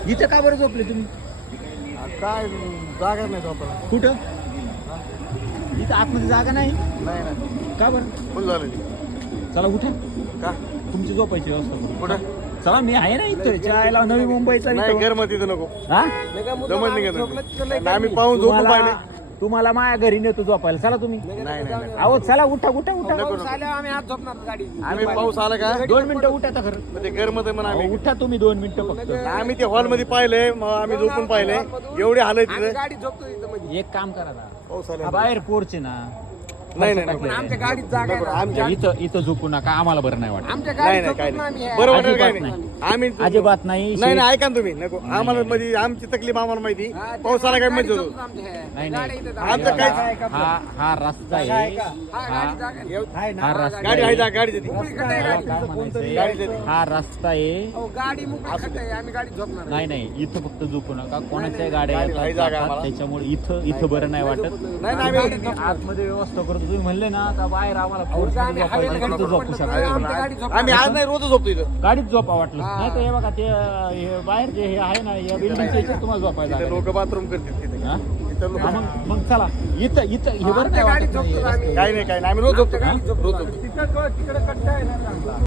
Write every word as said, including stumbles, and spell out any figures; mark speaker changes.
Speaker 1: इथं का बरं झोपले तुम्ही?
Speaker 2: काय जागा नाही झोपायला.
Speaker 1: कुठं? इथं आतमध्ये जागा नाही.
Speaker 2: नाही नाही
Speaker 1: का बरं?
Speaker 2: फुल झालं.
Speaker 1: चला उठा,
Speaker 2: का
Speaker 1: तुमची झोपायची व्यवस्था करू.
Speaker 2: कुठं?
Speaker 1: चला मी आहे ना इथं जायला नवी मुंबईचा
Speaker 2: नाही
Speaker 1: इथं.
Speaker 2: घर मध्ये नको.
Speaker 1: हा?
Speaker 2: जमत नाही घेत. आम्ही पाहून झोपून
Speaker 1: तुम्हाला
Speaker 2: पाहिले.
Speaker 1: तुम्हाला माझ्या घरी नेतो झोपायला. चला तुम्ही.
Speaker 2: नाही नाही नाही.
Speaker 1: अहो चला उठा उठा उठा.
Speaker 2: नको, नको.
Speaker 3: आम्ही आज झोपणार गाडी.
Speaker 2: आम्ही पाऊस आला का
Speaker 1: दोन मिनिटं उठा आता खरं.
Speaker 2: म्हणजे घर मध्ये म्हणा
Speaker 1: अहो,
Speaker 2: आम्ही
Speaker 1: उठा तुम्ही दोन मिनिटं फक्त.
Speaker 2: आम्ही ते हॉल मध्ये पाहिलंय मग आम्ही झोपून पाहिले एवढे हाल
Speaker 3: आम्ही
Speaker 2: तिथे.
Speaker 3: गाडीत झोपतो इथं मध्ये.
Speaker 1: एक काम करा ना,
Speaker 2: पाऊस आला.
Speaker 1: हा बाहेर पोरचे ना.
Speaker 2: नाही नाही
Speaker 3: पण
Speaker 2: नाही.
Speaker 3: आमच्या गाडीत जागा आहे ना.
Speaker 2: आमच्या
Speaker 1: इथं इथं झोपू नका, आम्हाला बरं नाही वाटत.
Speaker 3: आमच्या
Speaker 2: नाही
Speaker 3: गाडीत
Speaker 2: नाही काय
Speaker 3: झोपतो ना आम्ही.
Speaker 2: नाही बरोबर आहे, काय
Speaker 1: अजिबात
Speaker 2: नाही
Speaker 1: नाही.
Speaker 2: आम्ही
Speaker 1: अजिबात नाही.
Speaker 2: नाही नाही ऐका ना तुम्ही नको आम्हाला मध्ये आमची तकलीफ आम्हाला माहिती.
Speaker 3: हा,
Speaker 2: पाऊस आला काय
Speaker 3: गाडीत
Speaker 2: माहिती
Speaker 3: झोपतो
Speaker 2: होतो.
Speaker 3: आमच्या ह्या.
Speaker 1: नाही
Speaker 3: गाडी
Speaker 1: नाही
Speaker 3: इथं
Speaker 2: आमचं
Speaker 3: जागा
Speaker 2: काहीच-
Speaker 3: आहे का?
Speaker 1: हा हा रस्ता आहे.
Speaker 3: हा,
Speaker 1: हा
Speaker 3: गाडी जागा आहे.
Speaker 1: हा रस्ता
Speaker 2: गाडी आहे
Speaker 1: आहे.
Speaker 2: जा गाडी देते.
Speaker 3: मोकळी खड्डा आहे
Speaker 1: मला
Speaker 3: गाडी.
Speaker 1: काय म्हणायचंय,
Speaker 2: गाडी देते.
Speaker 1: हा रस्ता आहे.
Speaker 3: अहो, गाडी मोकळी खड्डा आहे. आम्ही गाडीत झोपणार
Speaker 1: नाही नाही इथं फक्त झोपू नका. कोणाच्या गाड्या
Speaker 2: गाडी आहे
Speaker 1: येतात,
Speaker 2: जागा
Speaker 1: जातात,
Speaker 2: आम्हाला.
Speaker 1: त्याच्यामुळे इथं इथं बरं नाही वाटत.
Speaker 2: नाही नाही आम्ही
Speaker 1: आतमध्ये व्यवस्था करतो. तुम्ही म्हणले ना का बाहेर आम्हाला
Speaker 3: अहो,
Speaker 1: पोरचं
Speaker 3: आम्ही
Speaker 1: झोपायचं,
Speaker 3: हवेला
Speaker 1: तिथं
Speaker 3: गाडी
Speaker 1: झोपू
Speaker 3: पडलं
Speaker 1: शकता.
Speaker 3: तर आमच्या गाडीत झोपणार.
Speaker 2: आम्ही आज नाही रोज झोपतो इथं.
Speaker 1: गाडीत झोपा वाटलं
Speaker 3: हा.
Speaker 1: नाही तर हे बघा ते हे बाहेर जे हे आहे ना या बिल्डिंगच्या इथे तुम्हाला झोपायला
Speaker 2: तिथे
Speaker 1: जागा
Speaker 2: लोक बाथरूम करतात तिथे.
Speaker 1: हा?
Speaker 2: तिथे लोक
Speaker 1: हा, मग मग चला इथं इथं हे बरं
Speaker 3: आमच्या
Speaker 1: नाही
Speaker 3: गाडीत
Speaker 1: वाटत
Speaker 3: झोपतो
Speaker 1: नाही.
Speaker 3: आम्ही.
Speaker 2: काही नाही काही नाही आम्ही रोज झोपतो
Speaker 3: गाडीत झोपतो
Speaker 2: रोज
Speaker 3: आम्ही.
Speaker 2: झोपतो.
Speaker 3: तिकडं तिकडे कट्टा आहे ना चांगला.